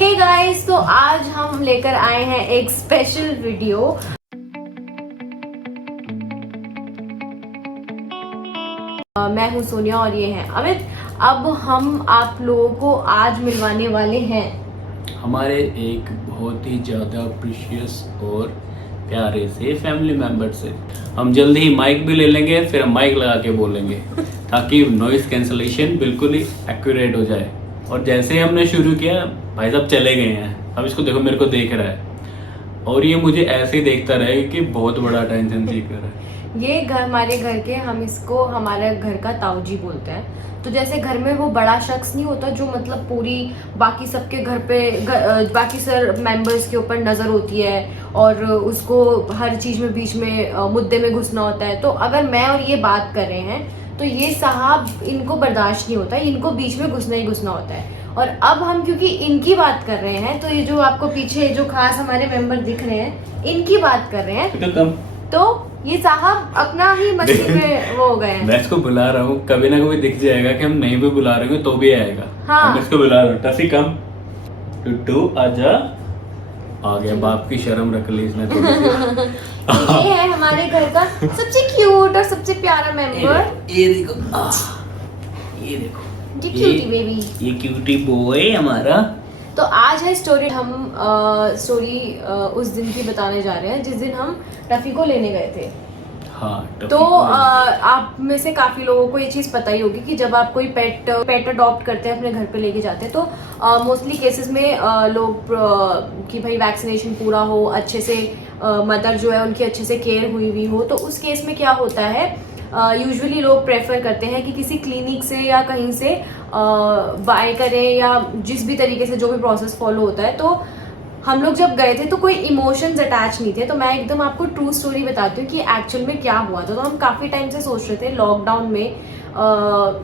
Hey guys, तो आज हम लेकर आए हैं एक स्पेशल वीडियो। मैं हूं सोनिया और ये हैं अमित। अब हम आप लोगों को आज मिलवाने वाले हैं हमारे एक बहुत ही ज़्यादा प्रीशियस और प्यारे से फैमिली मेम्बर से। हम जल्द ही माइक भी ले लेंगे, फिर हम माइक लगा के बोलेंगे ताकि नॉइस कैंसलेशन बिल्कुल ही एक्यूरेट हो जाए। और जैसे ही हमने शुरू किया भाई साहब चले गए हैं। अब इसको देखो, मेरे को देख रहा है और ये मुझे ऐसे ही देखता रहेगा कि बहुत बड़ा अटेंशन सीकर है। ये घर हमारे घर के, हम इसको हमारे घर का ताऊजी बोलते हैं। तो जैसे घर में वो बड़ा शख्स नहीं होता जो मतलब पूरी बाकी सबके घर पे बाकी सर मेंबर्स के ऊपर नजर होती है और उसको हर चीज में बीच में मुद्दे में घुसना होता है। तो अगर मैं और ये बात कर रहे हैं तो ये साहब इनको बर्दाश्त नहीं होता, इनको बीच में घुसना ही घुसना होता है। और अब हम क्योंकि इनकी बात कर रहे हैं तो ये जो आपको पीछे जो खास हमारे मेंबर दिख रहे हैं इनकी बात कर रहे हैं, तो ये साहब अपना ही मस्ती में वो हो गए हैं। मैं इसको बुला रहा हूँ, कभी ना कभी दिख जाएगा कि हम नहीं भी बुला रहे हैं तो भी आएगा। हाँ। मैं इसको बुला रहा हूँ, टफी कम, टुट्टू आजा। आ गया, बाप की शर्म रख ली इसने थोड़ी सी। तो ये है हमारे घर का सबसे क्यूट और सबसे प्यारा मेंबर। ये देखो, ये देखो, जी क्यूटी बेबी, ये क्यूटी बॉय हमारा। तो आज है स्टोरी। हम स्टोरी उस दिन की बताने जा रहे हैं जिस दिन हम रफी को लेने गए थे। हाँ, तो आप में से काफी लोगों को ये चीज पता ही होगी कि जब आप कोई पेट अडॉप्ट करते हैं, अपने घर पे लेके जाते हैं, तो मोस्टली केसेस में लोग कि भाई वैक्सीनेशन पूरा हो, अच्छे से मदर जो है उनकी अच्छे से केयर हुई हो। तो उस केस में क्या होता है, यूजुअली लोग प्रेफर करते हैं कि किसी क्लिनिक से या कहीं से बाय करें या जिस भी तरीके से जो भी प्रोसेस फॉलो होता है। तो हम लोग जब गए थे तो कोई इमोशंस अटैच नहीं थे। तो मैं एकदम आपको ट्रू स्टोरी बताती हूँ कि एक्चुअल में क्या हुआ था। तो हम काफ़ी टाइम से सोच रहे थे, लॉकडाउन में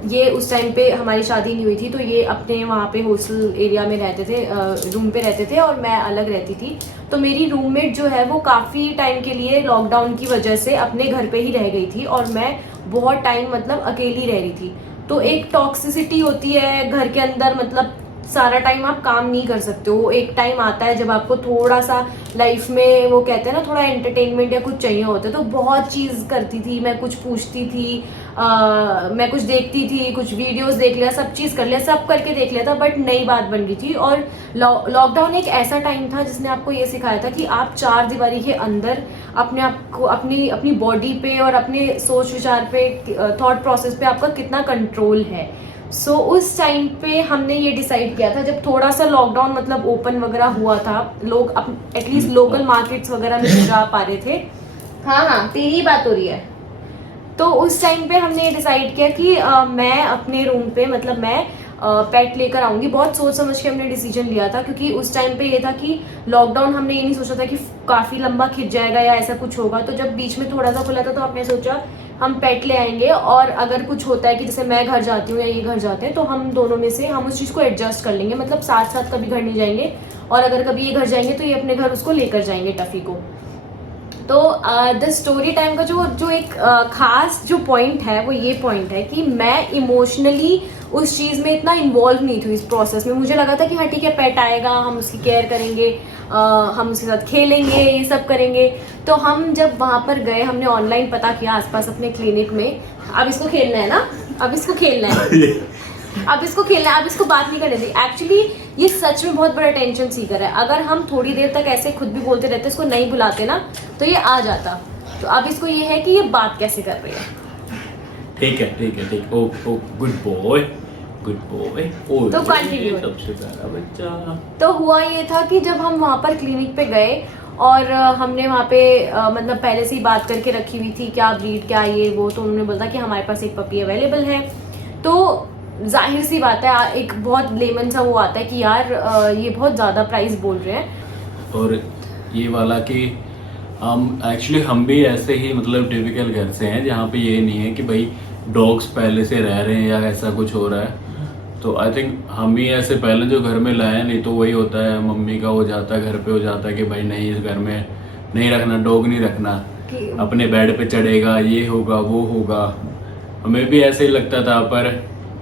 ये उस टाइम पे हमारी शादी नहीं हुई थी, तो ये अपने वहाँ पे हॉस्टल एरिया में रहते थे, रूम पे रहते थे और मैं अलग रहती थी। तो मेरी रूममेट जो है वो काफ़ी टाइम के लिए लॉकडाउन की वजह से अपने घर पे ही रह गई थी और मैं बहुत टाइम मतलब अकेली रह रही थी। तो एक टॉक्सिसिटी होती है घर के अंदर, मतलब सारा टाइम आप काम नहीं कर सकते हो। एक टाइम आता है जब आपको थोड़ा सा लाइफ में वो कहते हैं ना, थोड़ा एंटरटेनमेंट या कुछ चाहिए होता है। तो बहुत चीज़ करती थी मैं, कुछ पूछती थी, मैं कुछ देखती थी, कुछ वीडियोस देख लिया, सब चीज़ कर लिया, सब करके देख लिया था, बट नई बात बन रही थी। और लॉकडाउन एक ऐसा टाइम था जिसने आपको ये सिखाया था कि आप चार दीवारी के अंदर अपने आप को, अपनी बॉडी पे और अपने सोच विचार पे, थॉट प्रोसेस पे आपका कितना कंट्रोल है। सो उस टाइम पे हमने ये डिसाइड किया था, जब थोड़ा सा लॉकडाउन मतलब ओपन वगैरह हुआ था, लोग एटलीस्ट लोकल मार्केट्स वगैरह में जा पा रहे थे। हाँ, तेरी बात हो रही है। तो उस टाइम पे हमने ये डिसाइड किया कि मैं अपने रूम पे मतलब मैं पेट लेकर आऊंगी। बहुत सोच समझ के हमने डिसीजन लिया था, क्योंकि उस टाइम पे ये था कि लॉकडाउन हमने ये नहीं सोचा था कि काफी लंबा खिंच जाएगा या ऐसा कुछ होगा। तो जब बीच में थोड़ा सा खुला था तो हमने सोचा हम पेट ले आएंगे, और अगर कुछ होता है कि जैसे मैं घर जाती हूँ या ये घर जाते हैं तो हम दोनों में से हम उस चीज़ को एडजस्ट कर लेंगे। मतलब साथ साथ कभी घर नहीं जाएंगे, और अगर कभी ये घर जाएंगे तो ये अपने घर उसको लेकर जाएंगे, टफी को। तो द स्टोरी टाइम का जो एक खास जो पॉइंट है वो ये पॉइंट है कि मैं इमोशनली उस चीज़ में इतना इन्वॉल्व नहीं थी इस प्रोसेस में। मुझे लगा था कि हाँ ठीक है, पेट आएगा, हम उसकी केयर करेंगे, हम उसके साथ खेलेंगे, ये सब करेंगे। तो हम जब वहाँ पर गए, हमने ऑनलाइन पता किया आसपास अपने क्लिनिक में। अब इसको खेलना है ना, अब इसको खेलना है, अब इसको खेलना है, अब इसको बात नहीं करने दी। एक्चुअली ये सच में बहुत बड़ा टेंशन सीकर है। अगर हम थोड़ी देर तक ऐसे खुद भी बोलते रहते, इसको नहीं बुलाते ना, तो ये आ जाता। तो अब इसको ये है कि ये बात कैसे कर रही है। ठीक है। ओ गुड बॉय, गुड बॉय। तो कंटिन्यू। सबसे प्यारा बच्चा। तो हुआ ये था कि जब हम वहाँ पर क्लिनिक पे गए और हमने वहाँ पे मतलब पहले से ही बात करके रखी हुई थी क्या ब्रीड, क्या ये वो। तो उन्होंने बोला कि हमारे पास एक पपी अवेलेबल है। तो जाहिर सी बात है, एक बहुत लेमन सा वो आता है कि यार ये बहुत ज़्यादा प्राइस बोल रहे हैं। और ये वाला कि हम भी ऐसे ही मतलब टिपिकल घर से हैं जहाँ पे ये नहीं है कि भाई डॉग्स पहले से रह रहे हैं या ऐसा कुछ हो रहा है। तो आई थिंक हम ही ऐसे पहले जो घर में लाए, नहीं तो वही होता है मम्मी का हो जाता है, घर पे हो जाता है कि भाई नहीं, इस घर में नहीं रखना, डॉग नहीं रखना, अपने बेड पे चढ़ेगा, ये होगा वो होगा। हमें भी ऐसे ही लगता था, पर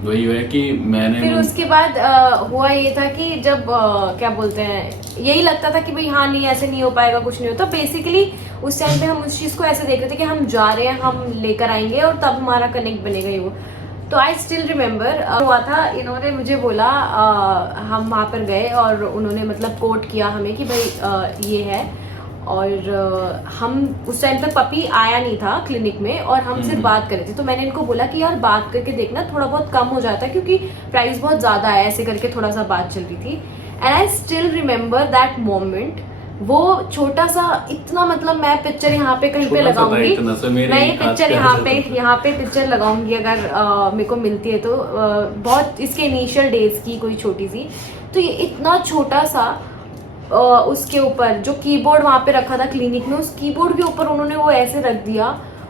वही है कि मैंने फिर उसके बाद हुआ ये था कि जब क्या बोलते हैं, यही लगता था कि भाई हाँ नहीं ऐसे नहीं हो पाएगा, कुछ नहीं होता। बेसिकली उस टाइम पे हम उस चीज को ऐसे देख रहे थे कि हम जा रहे हैं, हम लेकर आएंगे और तब हमारा कनेक्ट बनेगा ये वो। तो आई स्टिल रिमेम्बर हुआ था, इन्होंने मुझे बोला हम वहाँ पर गए और उन्होंने मतलब कोट किया हमें कि भाई ये है। और हम उस टाइम तक पपी आया नहीं था क्लिनिक में और हम सिर्फ बात कर रहे थे। तो मैंने इनको बोला कि यार बात करके देखना, थोड़ा बहुत कम हो जाता है क्योंकि प्राइस बहुत ज़्यादा है, ऐसे करके थोड़ा सा बात चल रही थी। And I still remember that moment. वो छोटा सा इतना, मतलब मैं पिक्चर यहाँ पे कहीं पे लगाऊंगी, मैं ये पिक्चर यहाँ पे पिक्चर लगाऊंगी अगर मेरे को मिलती है तो, बहुत इसके इनिशियल डेज की कोई छोटी सी। तो ये इतना छोटा सा उसके ऊपर जो कीबोर्ड वहाँ पे रखा था क्लिनिक में, उस कीबोर्ड के ऊपर उन्होंने वो ऐसे रख दिया।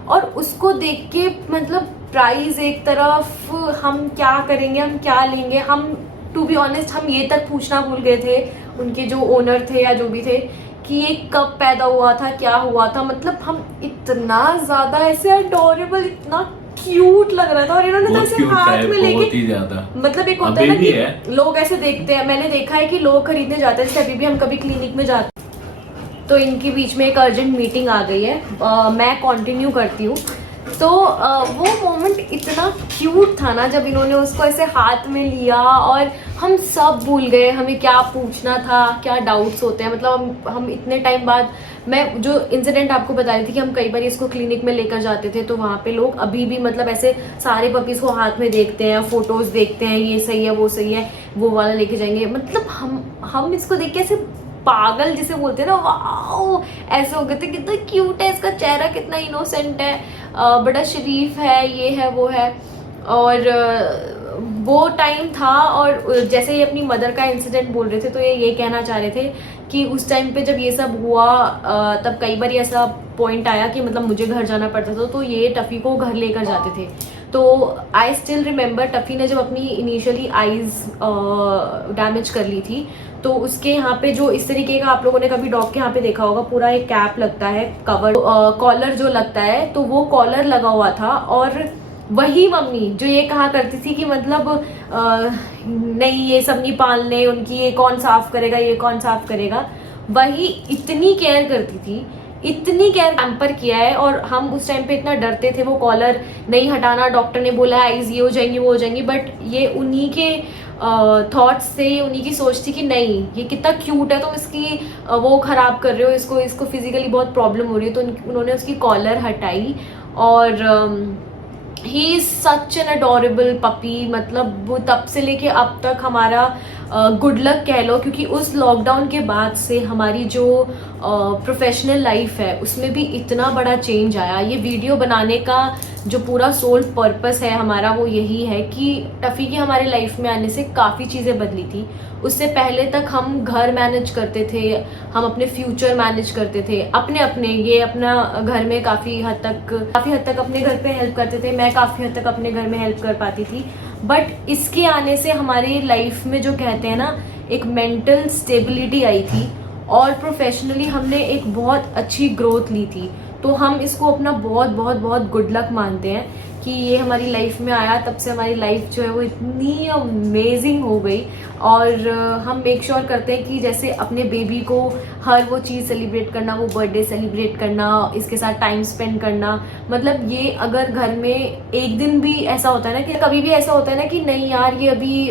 और उसको देख के मतलब प्राइस एक तरफ, हम क्या करेंगे, हम क्या लेंगे, हम टू बी ऑनेस्ट हम ये तक पूछना भूल गए थे उनके जो ओनर थे या जो भी थे कि ये कब पैदा हुआ था, क्या हुआ था। मतलब हम इतना ज्यादा ऐसे अडोरेबल, इतना क्यूट लग रहा था। और इन्होंने तो ऐसे हाथ में लेके, मतलब एक होता है ना कि लोग ऐसे देखते हैं, मैंने देखा है कि लोग खरीदने जाते हैं, जैसे अभी भी हम कभी क्लिनिक में जाते हैं तो इनके बीच में एक अर्जेंट मीटिंग आ गई है, मैं कंटिन्यू करती हूँ। तो वो मोमेंट इतना क्यूट था ना जब इन्होंने उसको ऐसे हाथ में लिया और हम सब भूल गए हमें क्या पूछना था, क्या डाउट्स होते हैं। मतलब हम इतने टाइम बाद, मैं जो इंसिडेंट आपको बता रही थी कि हम कई बार इसको क्लिनिक में लेकर जाते थे तो वहाँ पे लोग अभी भी मतलब ऐसे सारे पपीज को हाथ में देखते हैं, फोटोज देखते हैं, ये सही है वो सही है, वो वाला लेके जाएंगे। मतलब हम इसको देख के ऐसे पागल जिसे बोलते हैं ना, वाओ ऐसे हो गए थे, कितना क्यूट है इसका चेहरा, कितना इनोसेंट है, बड़ा शरीफ है, ये है वो है। और वो टाइम था। और जैसे ये अपनी मदर का इंसिडेंट बोल रहे थे तो ये कहना चाह रहे थे कि उस टाइम पे जब ये सब हुआ तब कई बार ऐसा पॉइंट आया कि मतलब मुझे घर जाना पड़ता था तो ये टफ़ी को घर लेकर जाते थे। तो आई स्टिल रिमेम्बर टफ़ी ने जब अपनी इनिशियली आईज डैमेज कर ली थी तो उसके यहाँ पे जो इस तरीके का, आप लोगों ने कभी डॉग के यहाँ पे देखा होगा, पूरा एक कैप लगता है, कवर कॉलर जो लगता है, तो वो कॉलर लगा हुआ था। और वही मम्मी जो ये कहा करती थी कि मतलब नहीं ये सब नहीं पालने उनकी, ये कौन साफ करेगा, ये कौन साफ करेगा, वही इतनी केयर करती थी, इतनी केयर पैम्पर किया है। और हम उस टाइम पे इतना डरते थे, वो कॉलर नहीं हटाना, डॉक्टर ने बोला आईज ये हो जाएंगी वो हो जाएंगी, बट ये उन्हीं के थॉट्स से, उन्हीं की सोच थी कि नहीं ये कितना क्यूट है, तुम इसकी वो खराब कर रहे हो, इसको फिजिकली बहुत प्रॉब्लम हो रही है। तो उन्होंने उसकी कॉलर हटाई और he is such an adorable puppy. मतलब वो तब से लेके अब तक हमारा गुड लक कह लो, क्योंकि उस लॉकडाउन के बाद से हमारी जो प्रोफेशनल लाइफ है उसमें भी इतना बड़ा चेंज आया। ये वीडियो बनाने का जो पूरा सोल पर्पस है हमारा वो यही है कि टफ़ी के हमारे लाइफ में आने से काफ़ी चीज़ें बदली थी। उससे पहले तक हम घर मैनेज करते थे, हम अपने फ्यूचर मैनेज करते थे, अपने ये अपना घर में काफ़ी हद तक अपने घर पे हेल्प करते थे, मैं काफ़ी हद तक अपने घर में हेल्प कर पाती थी। बट इसके आने से हमारी लाइफ में जो कहते हैं ना, एक मेंटल स्टेबिलिटी आई थी और प्रोफेशनली हमने एक बहुत अच्छी ग्रोथ ली थी। तो हम इसको अपना बहुत बहुत बहुत गुड लक मानते हैं कि ये हमारी लाइफ में आया। तब से हमारी लाइफ जो है वो इतनी अमेजिंग हो गई। और हम मेक श्योर करते हैं कि जैसे अपने बेबी को हर वो चीज़ सेलिब्रेट करना, वो बर्थडे सेलिब्रेट करना, इसके साथ टाइम स्पेंड करना। मतलब ये अगर घर में एक दिन भी ऐसा होता है ना, कि कभी भी ऐसा होता है ना कि नहीं यार ये अभी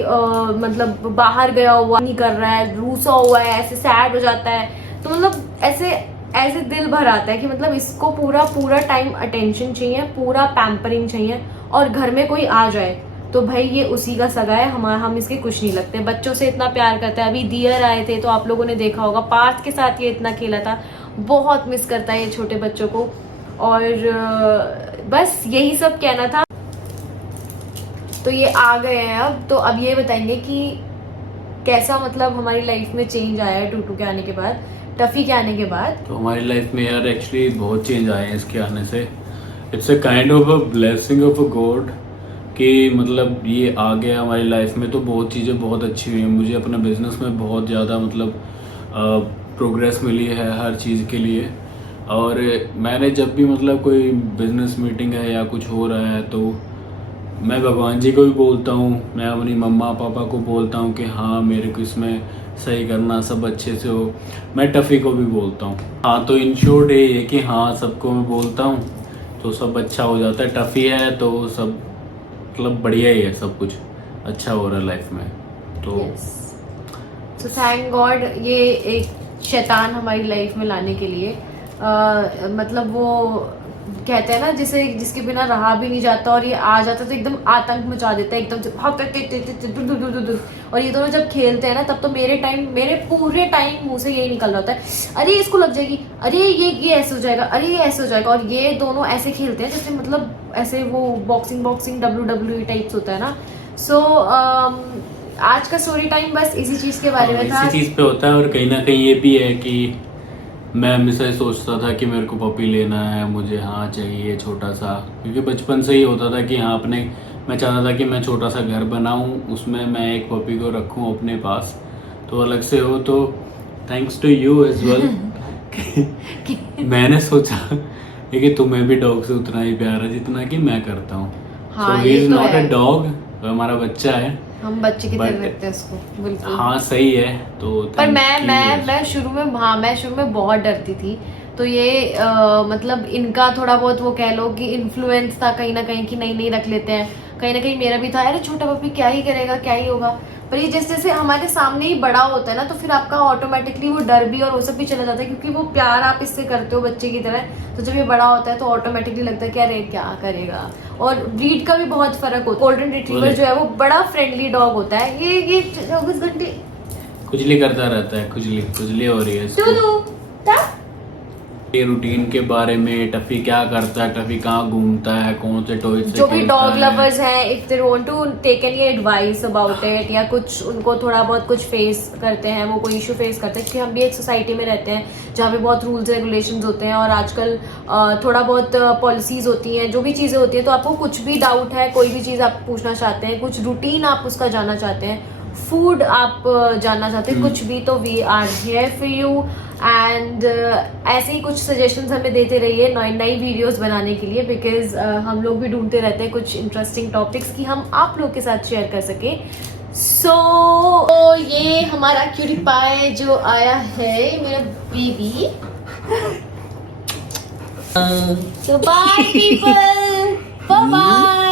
मतलब बाहर गया हुआ नहीं कर रहा है, रूसा हुआ है, ऐसे सैड हो जाता है, तो मतलब ऐसे दिल भर आता है कि मतलब इसको पूरा टाइम अटेंशन चाहिए, पूरा पैम्परिंग चाहिए। और घर में कोई आ जाए तो भाई ये उसी का सगा है, हम इसके कुछ नहीं लगते। बच्चों से इतना प्यार करता है। अभी दियर आए थे तो आप लोगों ने देखा होगा, पार्थ के साथ ये इतना खेला था, बहुत मिस करता है ये छोटे बच्चों को। और बस यही सब कहना था। तो ये आ गए हैं अब, तो अब ये बताएंगे कि कैसा मतलब हमारी लाइफ में चेंज आया है टूटू के आने के बाद, टफ़ी के आने के बाद। तो हमारी लाइफ में यार एक्चुअली बहुत चेंज आए हैं इसके आने से। It's a kind of a blessing of a God कि मतलब ये आ गया हमारी लाइफ में। तो बहुत चीज़ें बहुत अच्छी हुई हैं। मुझे अपने बिजनेस में बहुत ज़्यादा मतलब प्रोग्रेस मिली है हर चीज़ के लिए। और मैंने जब भी मतलब कोई बिजनेस मीटिंग है या कुछ हो रहा है तो मैं भगवान जी को भी बोलता हूँ, मैं अपनी मम्मा पापा को बोलता हूँ कि हाँ मेरे को इसमें सही करना, सब अच्छे से हो। मैं टफ़ी को भी बोलता हूँ। हाँ तो इन शॉर्ट ये है कि हाँ सबको मैं बोलता हूँ तो सब अच्छा हो जाता है। टफ़ी है तो सब मतलब बढ़िया ही है, सब कुछ अच्छा हो रहा है लाइफ में तो तो थैंक गॉड ये एक शैतान हमारी लाइफ में लाने के लिए मतलब वो कहते हैं ना जिसे जिसके बिना रहा भी नहीं जाता और ये आ जाता तो एकदम आतंक मचा देता है एकदम से और ये दोनों जब खेलते हैं ना तब तो मेरे पूरे टाइम मुंह से यही निकल रहा होता है, अरे इसको लग जाएगी, अरे ये ऐसे हो जाएगा, अरे ये ऐसे हो जाएगा। और ये दोनों ऐसे खेलते हैं जैसे मतलब ऐसे वो बॉक्सिंग WWE टाइप्स होता है ना। सो आज का स्टोरी टाइम बस इसी चीज के बारे में था। इसी चीज पे होता है। और कहीं ना कहीं ये भी है कि मैं हमेशा ही सोचता था कि मेरे को पपी लेना है, मुझे हाँ चाहिए छोटा सा, क्योंकि बचपन से ही होता था कि हाँ अपने मैं चाहता था कि मैं छोटा सा घर बनाऊं, उसमें मैं एक पपी को रखूं अपने पास तो अलग से हो। तो thanks to you as well मैंने सोचा कि तुम्हें भी डॉग से उतना ही प्यार है जितना कि मैं करता हूँ। हाँ, सो ही ये इज तो नॉट है। अ डॉग, हमारा बच्चा है। हम बच्चे की तरह But- रखते हैं उसको बिल्कुल। हाँ सही है। तो पर thank मैं you मैं as- मैं शुरू में बहुत डरती थी। तो ये मतलब इनका थोड़ा बहुत वो कह लो कि इन्फ्लुएंस था कहीं ना कहीं कि नहीं रख लेते हैं। कहीं ना कहीं मेरा भी था, अरे छोटा पपी क्या ही करेगा, क्या ही होगा। पर ये जैसे जैसे हमारे सामने ही बड़ा होता है ना तो फिर आपका ऑटोमेटिकली वो डर भी और वो सब भी चला जाता है, क्योंकि वो प्यार आप इससे करते हो बच्चे की तरह। तो जब ये बड़ा होता है तो ऑटोमेटिकली लगता है कि अरे क्या करेगा। और ब्रीड का भी बहुत फर्क होता है। गोल्डन रिट्रीवर जो है वो बड़ा फ्रेंडली डॉग होता है। ये 24 घंटे खुजली करता रहता है, खुजली हो रही है इसको। टू ये रूटीन के बारे में, टफी क्या करता है, टफी कहाँ घूमता है, कौन से टॉय से जो भी खेलता डॉग है। लवर्स हैं, if they want to take any advice about it या कुछ उनको थोड़ा बहुत कुछ फेस करते हैं, वो कोई इशू फेस करते हैं, क्योंकि हम भी एक सोसाइटी में रहते हैं जहाँ पे बहुत रूल्स रेगुलेशंस होते हैं और आजकल थोड़ा बहुत पॉलिसीज होती हैं, जो भी चीज़ें होती हैं। तो आपको कुछ भी डाउट है, कोई भी चीज़ आप पूछना चाहते हैं, कुछ रूटीन आप उसका जानना चाहते हैं, फूड आप जानना चाहते हैं, कुछ भी, तो we are here for you. And ऐसे ही कुछ सजेशंस हमें देते रहिए नई वीडियोस बनाने के लिए, बिकॉज हम लोग भी ढूंढते रहते हैं कुछ इंटरेस्टिंग टॉपिक्स कि हम आप लोग के साथ शेयर कर सकें। सो ये हमारा क्यूटी पाई जो आया है, मेरा baby. So bye people, bye bye.